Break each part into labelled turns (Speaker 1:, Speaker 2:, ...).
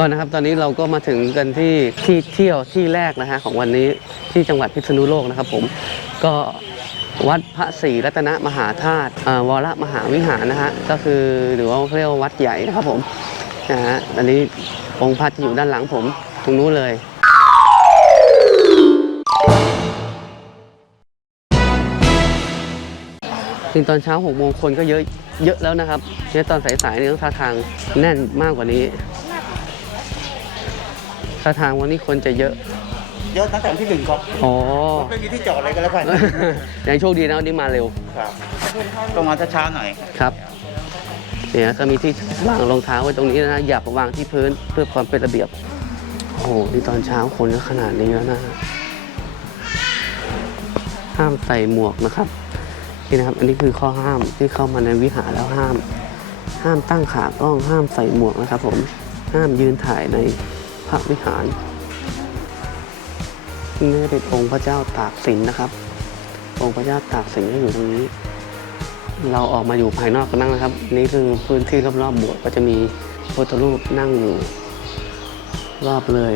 Speaker 1: ก็นะครับตอนนี้เราก็มาถึงกันที่ที่เที่ยวที่แรกนะฮะของวันนี้ที่จังหวัดพิษณุโลกนะครับผมก็วัดพระศรีรัตนมหาธาตุวรมหาวิหารนะฮะก็คือหรือว่าเรียกว่าวัดใหญ่นะครับผมนะฮะอันนี้องค์พระจะอยู่ด้านหลังผมตรงนู้นเลยจริงตอนเช้าหกโมงคนก็เยอะเยอะแล้วนะครับเนี่ยตอนสายๆนี่ต้องท่าทางแน่นมากกว่านี้ ท่าทางวันนี้คนจะเยอะ
Speaker 2: เยอะตั้งแต่วันที่หนึ่งครับ
Speaker 1: อ๋อ
Speaker 2: ไม่มีที่จอดอะไรกันแล้วกัน
Speaker 1: ยังโชคดีนะวันนี้มาเร็ว
Speaker 2: ครับต้องมาช้าๆหน่อย
Speaker 1: ครับ เนี่ยก็มีที่วางรองเท้าไว้ตรงนี้นะอย่าไปวางที่พื้นเพื่อความเป็นระเบียบ โอ้โหนี่ตอนเช้าคนก็ขนาดนี้แล้วนะห้ามใส่หมวกนะครับนี่นะครับ อันนี้คือข้อห้ามที่เข้ามาในวิหารแล้วห้าม ห้ามตั้งขากล้องห้ามใส่หมวกนะครับ ผมห้ามยืนถ่ายใน พระวิหารนี่เป็นองค์พระเจ้าตากสินนะครับ องค์พระเจ้าตากสินก็อยู่ตรงนี้ เราออกมาอยู่ภายนอกก็นั่งนะครับ นี่คือพื้นที่รอบๆโบสถ์ก็จะมีพระพุทธรูปนั่งอยู่ รอบเลย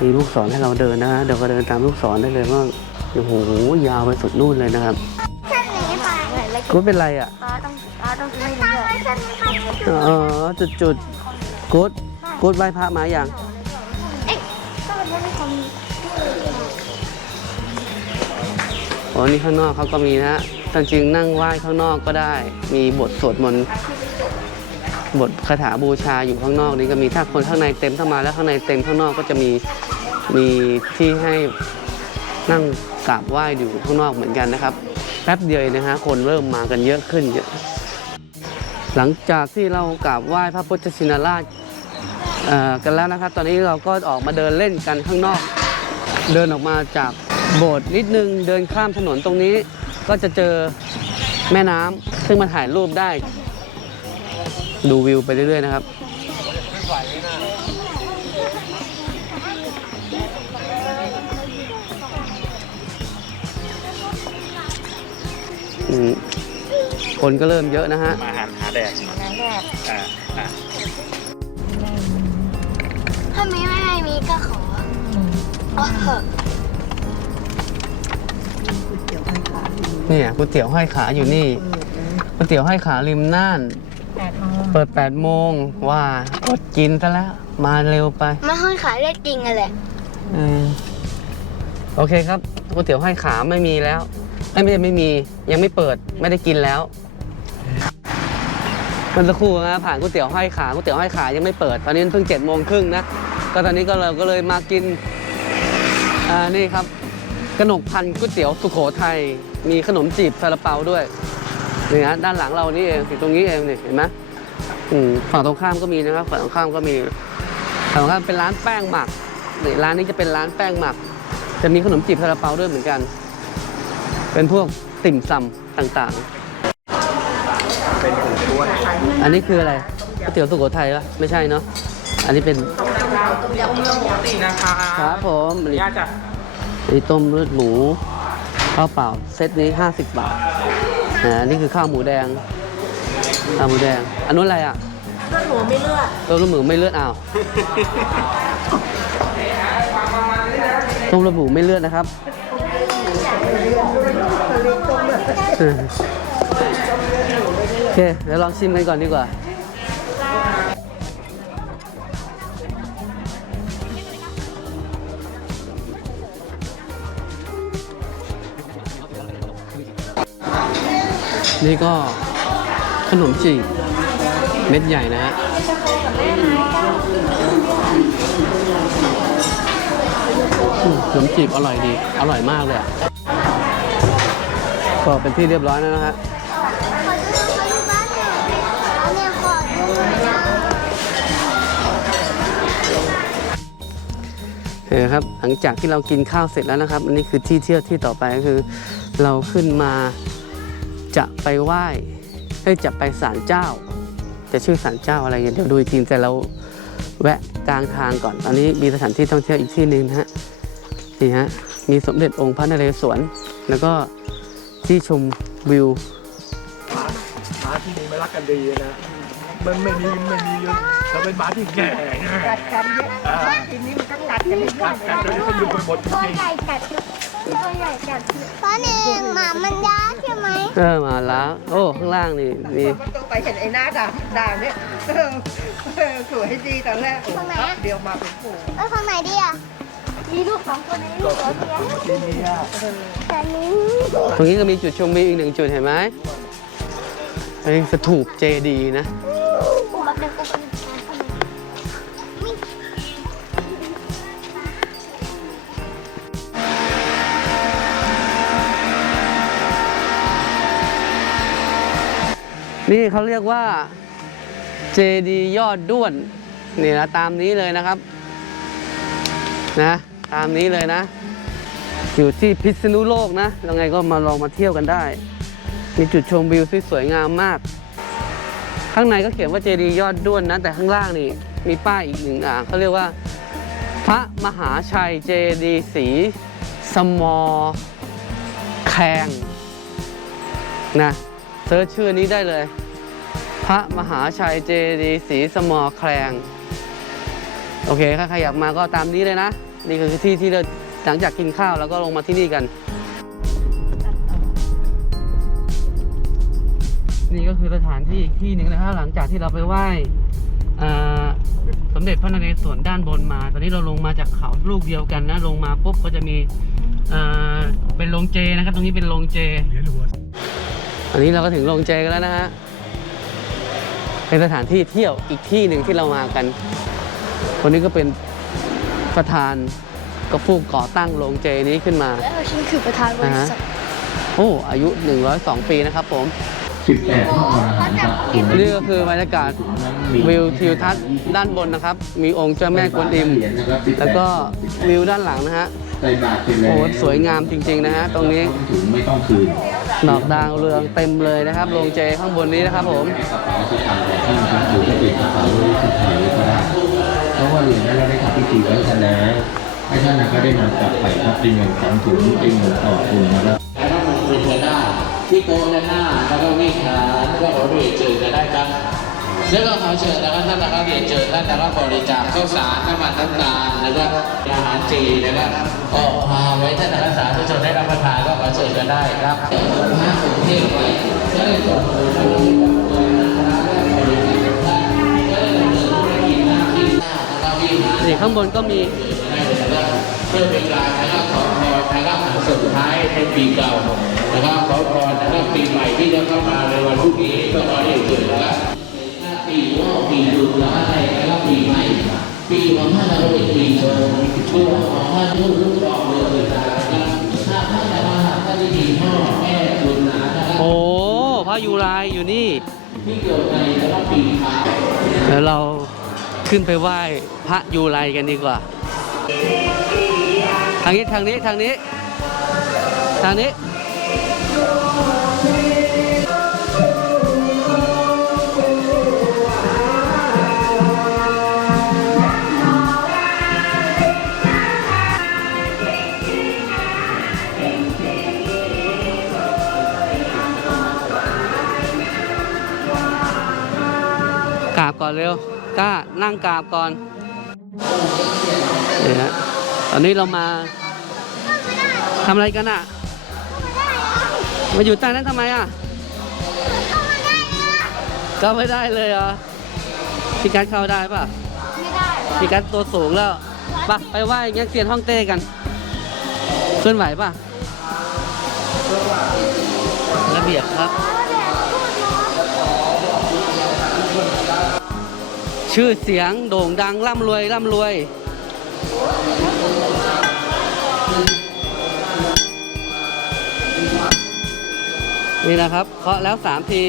Speaker 1: มีลูกศรให้เราเดินนะฮะเดี๋ยวก็เดินตามลูกศรได้เลยว่าโอ้โหยาวไปสุดนู่นเลยนะครับ
Speaker 3: เส้นนี้ค่ะอะไร
Speaker 1: กูเป็นไรอะ
Speaker 3: ป้าต้องป้าต้องซื้อให้ดีด้วยเส้นนี้ค่ะ
Speaker 1: อ๋อจุดจุดๆกูด กูดไหว้พระมาอย่าง
Speaker 3: เอ๊ะก็เป็นว่ามีคน
Speaker 1: อ๋อนี่ข้างนอกเขาก็มีนะฮะจริงๆนั่งไหว้ข้างนอกก็ได้ มีบทสวดมนต์บทคาถาบูชาอยู่ข้างนอกนี่ก็มีถ้าคนข้างในเต็มถ้ามาแล้วข้างในเต็มข้างนอกก็จะมีมีที่ให้นั่งกราบไหว้อยู่ข้างนอกเหมือนกันนะครับ แป๊บเดียวเองนะฮะคนเริ่มมากันเยอะขึ้นเยอะหลังจากที่เรากราบไหว้พระพุทธชินราชเอ่อ กันแล้วนะครับ ตอนนี้เราก็ออกมาเดินเล่นกันข้างนอก เดินออกมาจากโบสถ์นิดนึง เดินข้ามถนนตรงนี้ ก็จะเจอแม่น้ำซึ่งมาถ่ายรูปได้ ดูวิวไปเรื่อยๆนะครับอืมคนก็เริ่มเยอะนะฮะ
Speaker 2: มาหาหาแดด
Speaker 3: นางแรก
Speaker 2: อ่าอ่า
Speaker 3: ถ้ามีไม่ให้มีก็ขออ๋อเหอะ
Speaker 1: เนี่ยก๋วยเตี๋ยวห้อยขาอยู่นี่ก๋วยเตี๋ยวห้อยขาริมน่าน เปิด8โมงว่าอดกินซะแล้ว มาเร็วไป
Speaker 3: มาห้อยขายได้จริงอะไร
Speaker 1: เออโอเคครับก๋วยเตี๋ยวห้อยขาไม่มีแล้วเอ้ยไม่ใช่ไม่มียังไม่เปิดไม่ได้กินแล้วเมันสักครู่นะผ่านก๋วยเตี๋ยวห้อยขาก๋วยเตี๋ยวห้อยขายังไม่เปิด ตอนนี้เพิ่งเจ็ดโมงครึ่งนะ ก็ตอนนี้ก็เราก็เลยมากินอ่านี่ครับกนกพันก๋วยเตี๋ยวสุโขทัยมีขนมจีบซาลาเปาด้วยนี่ฮะด้านหลังเรานี่เองอยู่ตรงนี้เองนี่เห็นไหมอืมฝั่งตรงข้ามก็มีนะครับฝั่งตรงข้ามก็มีฝั่งตรงข้ามเป็นร้านแป้งหมักนี่ร้านนี้จะเป็นร้านแป้งหมัก จะมีขนมจีบซาลาเปาด้วยเหมือนกัน เป็นพวกติ่มซำต่างๆ
Speaker 2: เป็นถุงถ้วย
Speaker 1: อันนี้คืออะไรก๋วยเตี๋ยวสุโขทัยปะไม่ใช่เนาะอันนี้เป็น
Speaker 4: ต้มเลือดหมูตีนะคะ
Speaker 1: ครับผมอันนี้
Speaker 4: ญาติจะ
Speaker 1: อันนี้ต้มเลือดหมูข้าวเปล่าเซตนี้ 50 บาทอ่าอันนี้คือข้าวหมูแดงข้าวหมูแดง อันนู้นอะไรอะเลือดหมูไม่เลือดต้มเลือดหมูไม่เลือดอ้าวต้มเลือดหมูไม่เลือดนะครับโอเคเดี๋ยวลองชิมกันก่อนดีกว่า นี่ก็ขนมจีบเม็ดใหญ่นะฮะขนมจีบอร่อยดี อร่อยมากเลยอะก็เป็นที่เรียบร้อยแล้วนะฮะ
Speaker 3: ขอซื้อขอซื้อบ้านหน่อย
Speaker 1: ครับหลังจากที่เรากินข้าวเสร็จแล้วนะครับอันนี้คือที่เที่ยวที่ต่อไปก็คือ เราขึ้นมา จะไปไหว้เอ้ยจะไปศาลเจ้า จะชื่อศาลเจ้าอะไรเงี้ยเดี๋ยวดูอีกทีแต่เราแวะกลางทางก่อน ตอนนี้มีสถานที่ท่องเที่ยวอีกที่หนึ่งนะฮะนี่ฮะมีสมเด็จองค์พระนเรศวรแล้วก็ที่ชมวิว
Speaker 4: ม้าที่นี่ไม่รักกันดีนะ
Speaker 5: มันไม่มีไม่มีเราเป็นหมาที่แก่ไง
Speaker 6: กัดกันเยอะทีนี้มันก็กัดกันไม่หม
Speaker 5: กั
Speaker 6: ด
Speaker 5: ดกันจนเขาอยู่ไปหมดจ
Speaker 3: ตัว
Speaker 5: ริง
Speaker 3: ใหญ่กัด ตัวใหญ่กัดเพราะนี่หมามันยาใช่ไหม
Speaker 1: เออมาแล้ว โอ้ ข้างล่างนี่มี
Speaker 6: มันต้องไปเห็นไอ้หน้าด่างด่างเนี่ยเออเออสวยดีตอนแรกโอ้โหแป๊บเดียวมาเป็นฝูง
Speaker 3: เออข้างไหนดีอะมีลูกสองคนนี้ลูกตัวเดียว
Speaker 5: ๆทีนี้อะ
Speaker 3: แต่นี้
Speaker 1: ตรงนี้ก็มีจุดชมวิวอีกหนึ่งจุดเห็นไหมอันนี้สถูปเจดีย์นะ นี่เขาเรียกว่าเจดีย์ยอดด้วนนี่นะตามนี้เลยนะครับนะตามนี้เลยนะ อยู่ที่พิษณุโลกนะยังไงก็มาลองมาเที่ยวกันได้ มีจุดชมวิวที่สวยงามมาก ข้างในก็เขียนว่าเจดีย์ยอดด้วนนะ แต่ข้างล่างนี่มีป้ายอีกหนึ่งอ่างเขาเรียกว่า พระมหาชัยเจดีย์ศรีสมอแคงนะเซิร์ชชื่อนี้ได้เลย ระมหาชัยเจดีย์ศรีสมอแคลง โอเคถ้าใครอยากมาก็ตามนี้เลยนะ นี่คือที่ที่เราหลังจากกินข้าวแล้วก็ลงมาที่นี่กัน นี่ก็คือสถานที่อีกที่หนึ่งนะครับหลังจากที่เราไปไหว้อ่าสมเด็จพระนเรศวรด้านบนมา ตอนนี้เราลงมาจากเขาลูกเดียวกันนะ ลงมาปุ๊บก็จะมีอ่าเป็นโรงเจนะครับ ตรงนี้เป็นโรงเจ
Speaker 5: เหรียญหัว
Speaker 1: อันนี้เราก็ถึงโรงเจกันแล้วนะฮะ เป็นสถานที่เที่ยวอีกที่หนึ่งที่เรามากัน คนนี้ก็เป็นประธานก็ผู้ก่อตั้งโรงเจนี้ขึ้นมา
Speaker 3: แล้วฉันคือประธานบริษัท
Speaker 1: โอ้อายุ 102 ปีนะครับผม
Speaker 7: 18ห้องนะครับ
Speaker 1: นี่ก็คือบรรยากาศวิวทิวทัศน์ด้านบนนะครับ มีองค์เจ้าแม่กวนอิม แล้วก็วิวด้านหลังนะฮะ
Speaker 7: ใส่บาตรเสร็จแล้
Speaker 1: โอ้
Speaker 7: ว
Speaker 1: สวยงามจริงๆนะฮะตรงนี้
Speaker 7: ถึงไม่ต้องคืน
Speaker 1: ดอกดาวเรืองเต็มเลยนะครับโรงเจข้างบนนี้นะครับผม
Speaker 7: กระเป๋าที่ทำของท่านครับหรือจะเป็นกระเป๋าที่ถ่ายไว้ก็ได้เพราะว่าเหรียญนั้นเราได้ทำพิธีไว้ท่านแล้วให้ท่านนะก็ได้นำกลับไปครับเป็นเงินของถุงเป็นเงินต่อคุณนะครับ
Speaker 8: แล้วก็มันเป็นไปได้ที่โกด้านหน้าแล้วก็วิ่งหาแล้วก็ขอเรียนเจอกันได้ครับ แล้วก็ขอเชิญนะครับท่านนะครับเรียนเชิญท่านนะครับบริจาคข้าวสารน้ำมันน้ำตาลแล้วก็อาหารจีนนะครับออกมาไว้ท่านนะครับสาธุกชนได้รับประทานก็ขอเชิญกันได้ครับพระองค์เทพไปจะได้ส่งผลให้าได้รับเงินนะครับเนินธุรกิจหน้าที่หน้านะครับวิ่งหา
Speaker 1: นี่ข้างบนก็มี
Speaker 8: เพื่อเป็นการนะครับขอพรนะครับสุดท้ายในปีเก่านะครับขอพรนะครับปีใหม่ที่จะเข้ามาในวันพรุ่งนี้ก็ขอได้
Speaker 1: โอ้พระยูไรอยู่นี่
Speaker 8: เราว
Speaker 1: เดี๋ยวเราขึ้นไปไหว้พระยูไรกันดีกว่า ทางนี้ทางนี้ทางนี้ ทางนี้ นั่งกราบก่อนนี่ฮะตอนนี้เรามาทำอะไรกันอะ มาอยู่ใต้นั้นทำไมอะ ก็ไม่ได้เลยเหรอพี่กัดเข้าได้ป่ะ
Speaker 3: ไม่ได้
Speaker 1: พี่กัดตัวสูงแล้วปะไปไหว้เงี้ยเซียนห้องเต้กันเคลื่อนไหวป่ะระเบียบครับ ชื่อเสียงโด่งดังร่ำรวยร่ำรวย นี่นะครับเคาะแล้วสามที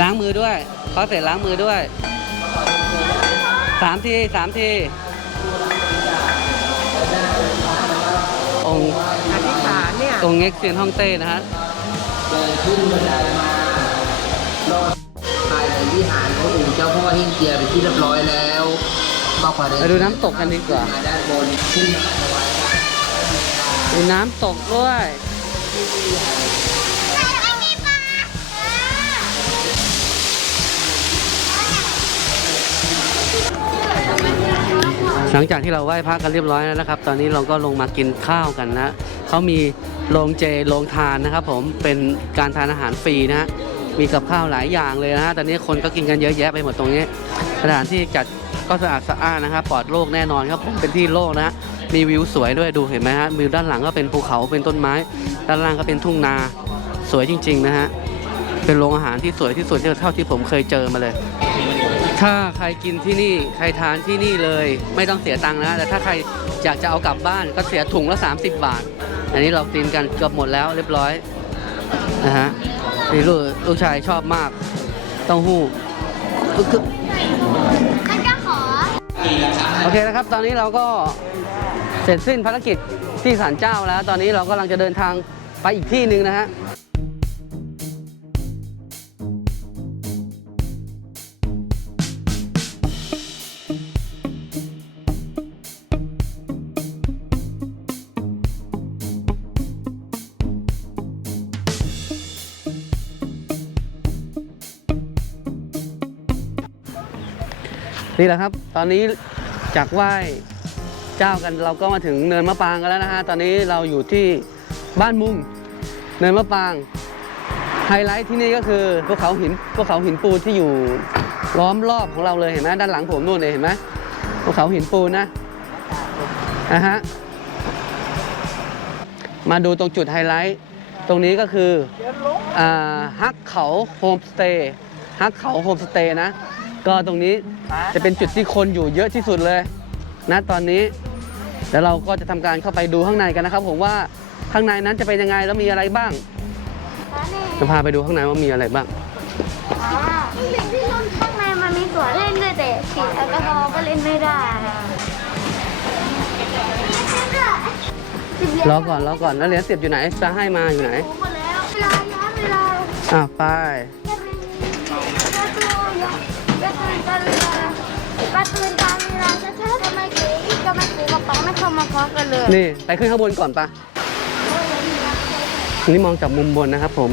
Speaker 1: ล้างมือด้วยเคาะเสร็จล้างมือด้วยสามทีสามที องค์
Speaker 6: เง็
Speaker 1: กเซียนฮ่องเต้นะฮะ
Speaker 8: ภายในวิหารขององค์เจ้าพ่อหิ้งเจียเป็นที่เรียบร้อยแล้วมากกว่าเดิม
Speaker 1: ไปดูน้ำตกกันดีกว่า
Speaker 8: ด้านบนขึ้นมาถวาย
Speaker 1: มีน้ำตกด้วย
Speaker 3: ไม่มีปลา
Speaker 1: หลังจากที่เราไหว้พระกันเรียบร้อยแล้วนะครับ ตอนนี้เราก็ลงมากินข้าวกันนะเขามี โรงเจโรงทานนะครับผมเป็นการทานอาหารฟรีนะฮะมีกับข้าวหลายอย่างเลยนะฮะตอนนี้คนก็กินกันเยอะแยะไปหมดตรงนี้สถานที่จัดก็สะอาดสะอ้านนะครับปลอดโรคแน่นอนครับผมเป็นที่โล่งนะฮะมีวิวสวยด้วยดูเห็นไหมฮะวิวด้านหลังก็เป็นภูเขาเป็นต้นไม้ ด้านล่างก็เป็นทุ่งนาสวยจริง ๆ นะฮะเป็นโรงอาหารที่สวยที่สุดเท่าที่ผมเคยเจอมาเลย ถ้าใครกินที่นี่ใครทานที่นี่เลย ไม่ต้องเสียตังค์นะแต่ถ้าใครอยากจะเอากลับบ้านก็เสียถุงละ 30 บาท อันนี้เรากินกันเกือบหมดแล้วเรียบร้อยนะฮะนี่ลูกลูกชายชอบมากเต้าหู้
Speaker 3: มันก็ขอ
Speaker 1: โอเคนะครับ ตอนนี้เราก็เสร็จสิ้นภารกิจที่ศาลเจ้าแล้ว ตอนนี้เรากำลังจะเดินทางไปอีกที่หนึ่งนะฮะ นี่แหละครับ ตอนนี้จากไหว้เจ้ากันเราก็มาถึงเนินมะปรางกันแล้วนะฮะ ตอนนี้เราอยู่ที่บ้านมุงเนินมะปราง ไฮไลท์ที่นี่ก็คือภูเขาหินภูเขาหินปูนที่อยู่ล้อมรอบของเราเลยเห็นไหมด้านหลังผมนู่นเลยเห็นไหมภูเขาหินปูนนะอะฮะมาดูตรงจุดไฮไลท์ ตรงนี้ก็คืออ่าฮักเขาโฮมสเตย์ฮักเขาโฮมสเตย์นะ ก็ตรงนี้จะเป็นจุดที่คนอยู่เยอะที่สุดเลยนะตอนนี้แล้วเราก็จะทำการเข้าไปดูข้างในกันนะครับ ผมว่าข้างในนั้นจะเป็นยังไงแล้วมีอะไรบ้าง จะพาไปดูข้างในว่ามีอะไรบ้าง
Speaker 3: ที่ที่ร่นข้างในมันมีสวนเล่นด้วยแต่ฉีดแอลกอฮอล์ก็เล่นไม่ได้
Speaker 1: รอก่อนรอก่อนแล้วเหรียญสิบอยู่ไหนจะให้มาอยู่ไหน
Speaker 3: หมดแล้วเวลาย้อนเวลา
Speaker 1: อะไป
Speaker 3: ประตูการเวลาชัดๆทำไมเก๋ก็ไม่เก๋กับป๋าไม่เข้ามาพร้อมกันเลย
Speaker 1: นี่ไปขึ้นข้างบนก่อนปะนี่มองจากมุมบนนะครับผม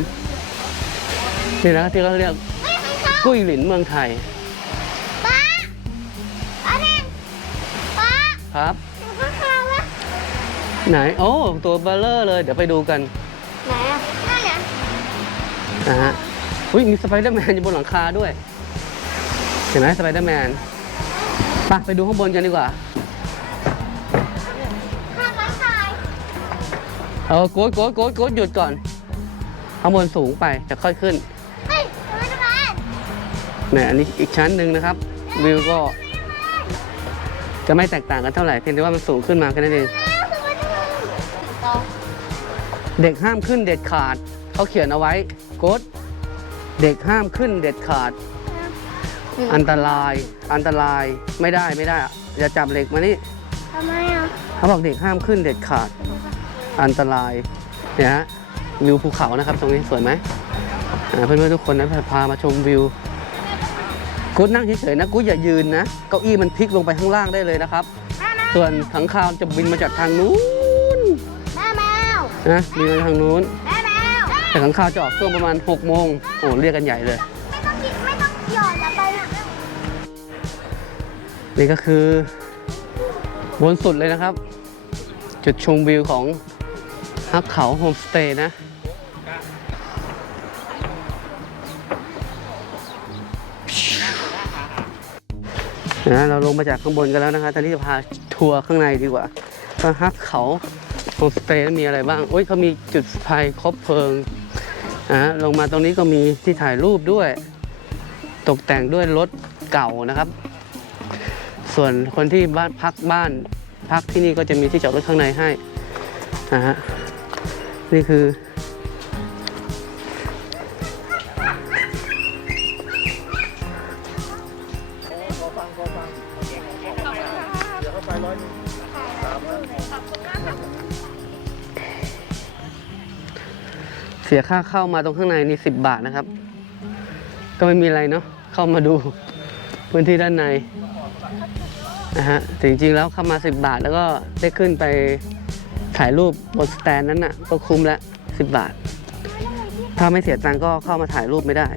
Speaker 1: นี่นะที่เขาเรียก
Speaker 3: ไม่ไม่เข้า
Speaker 1: กุ้ยหลินเมืองไทย
Speaker 3: ป้าอันนี้ป้า
Speaker 1: ครับ
Speaker 3: อยู่ข้างๆวะ
Speaker 1: ไหนโอ้ตัวเบลเลอร์เลย เดี๋ยวไปดูกัน
Speaker 3: ไหนอะนั่นแหละ
Speaker 1: นะฮะอุ้ยมีสไปเดอร์แมนอยู่บนหลังคาด้วย เห็นไหมสไปเดอร์แมน ไปไปดูข้างบนกันดีกว่าเออโกดโกดโกดโกดหยุดก่อนข้างบนสูงไปจะค่อยขึ้น
Speaker 3: เฮ้ยทำไมทำไม
Speaker 1: เนี่ยอันนี้อีกชั้นหนึ่งนะครับ วิวก็ จะไม่แตกต่างกันเท่าไหร่เพียงแต่ว่ามันสูงขึ้นมาแค่นั้นเองเด็กห้ามขึ้นเด็ดขาดเขาเขียนเอาไว้โกดเด็กห้ามขึ้นเด็ดขาด อันตราย อันตราย ไม่ได้ ไม่ได้ อย่าจับเหล็กมานี่
Speaker 3: ทำไมอะ
Speaker 1: เขาบอกเด็กห้ามขึ้นเด็ดขาด อันตราย เนี่ยฮะ วิวภูเขานะครับ ตรงนี้สวยไหมอ่าเพื่อนๆทุกคนนะพามาชมวิวกูดนั่งเฉยๆนะกูดอย่ายืนนะ เก้าอี้มันพลิกลงไปข้างล่างได้เลยนะครับ ส่วนขังคาวจะบินมาจากทางนู้น
Speaker 3: แม่แมว
Speaker 1: นะบินมาทางนู้น
Speaker 3: แม่แมว
Speaker 1: แต่ขังคาวจะออกช่วงประมาณ6โมงโอ้เรียกกันใหญ่เลย
Speaker 3: นี่
Speaker 1: ก็คือบนสุดเลยนะครับ จุดชมวิวของฮักเขาโฮมสเตย์นะนะเราลงมาจากข้างบนกันแล้วนะคะตอนนี้จะพาทัวร์ข้างในดีกว่าว่าฮักเขาโฮมสเตย์มีอะไรบ้างโอ้ยเขามีจุดไฟคบเพลิงอ่าลงมาตรงนี้ก็มีที่ถ่ายรูปด้วย ตกแต่งด้วยรถเก่านะครับ ส่วนคนที่บ้านพักบ้านพักที่นี่ก็จะมีที่จอดรถข้างในให้นะฮะนี่คือ เสียค่าเข้ามาตรงข้างในนี่สิบบาทนะครับ ก็ไม่มีอะไรเนาะเข้ามาดูพื้นที่ด้านใน นะฮะจริงๆแล้วเข้ามา 10 บาทแล้วก็ได้ขึ้นไปถ่ายรูปบนสแตนนั้นน่ะ ก็คุ้มละสิบบาท ถ้าไม่เสียตังค์ก็เข้ามาถ่ายรูปไม่ได้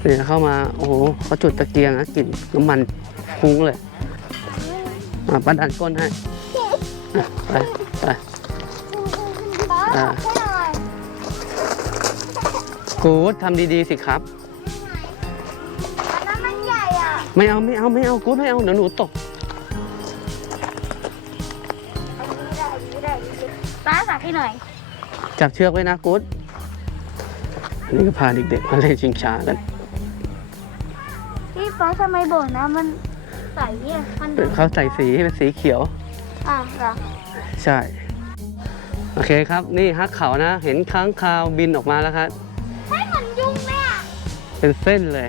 Speaker 1: เนี่ยเข้ามาโอ้โหเขาจุดตะเกียงนะกลิ่นน้ำมันฟุ้งเลยอะป้าดันก้นให้อะไปไปอ่า
Speaker 3: ให้หน่อย
Speaker 1: กูดทำดีๆสิครับ ไม่เอาไม่เอาไม่เอากูดไม่เอาเดี๋ยวหนูตก
Speaker 3: ป้าสักให้หน่อย
Speaker 1: จับเชือกไว้นะกูดอันนี้ก็พาเด็กๆมาเล่นชิงช้ากัน
Speaker 3: พี่ป้าทำไมโบนนะมันใสเนี่ยมัน
Speaker 1: เขาใส่สีให้เป็นสีเขียว
Speaker 3: อะเหรอ
Speaker 1: ใช่ โอเคครับ นี่ฮักเขานะ เห็นค้างคาวบินออกมาแล้วครับ
Speaker 3: ใช่เหมือนยุงเลยอะ
Speaker 1: เป็นเส้นเลย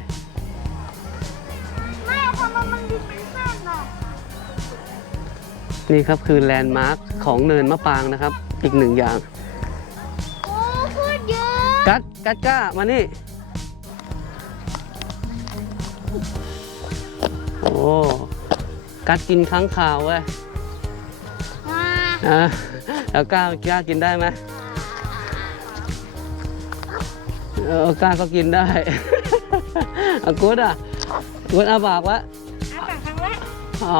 Speaker 1: นี่ครับคือแลนด์มาร์คของเนินมะปรางนะครับ อีกหนึ่งอย่าง
Speaker 3: โอ้พูดเยอะ
Speaker 1: กัดกัดก้ามานี่ โอ้กัดกินค้างคาวเว้ย
Speaker 3: อ่า
Speaker 1: อะแล้วก้ากล้ากินได้ไหมเออกล้าก็กินได้ อากูดอะกูดอาปากวะ
Speaker 3: อะแต่ครั้งแรก
Speaker 1: อ๋อ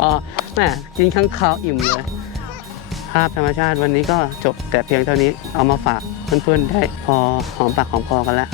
Speaker 1: อ๋อแม่กินข้างคาวอิ่มเลย ภาพธรรมชาติวันนี้ก็จบแต่เพียงเท่านี้เอามาฝากเพื่อนๆได้พอหอมปากหอมคอกันแล้ว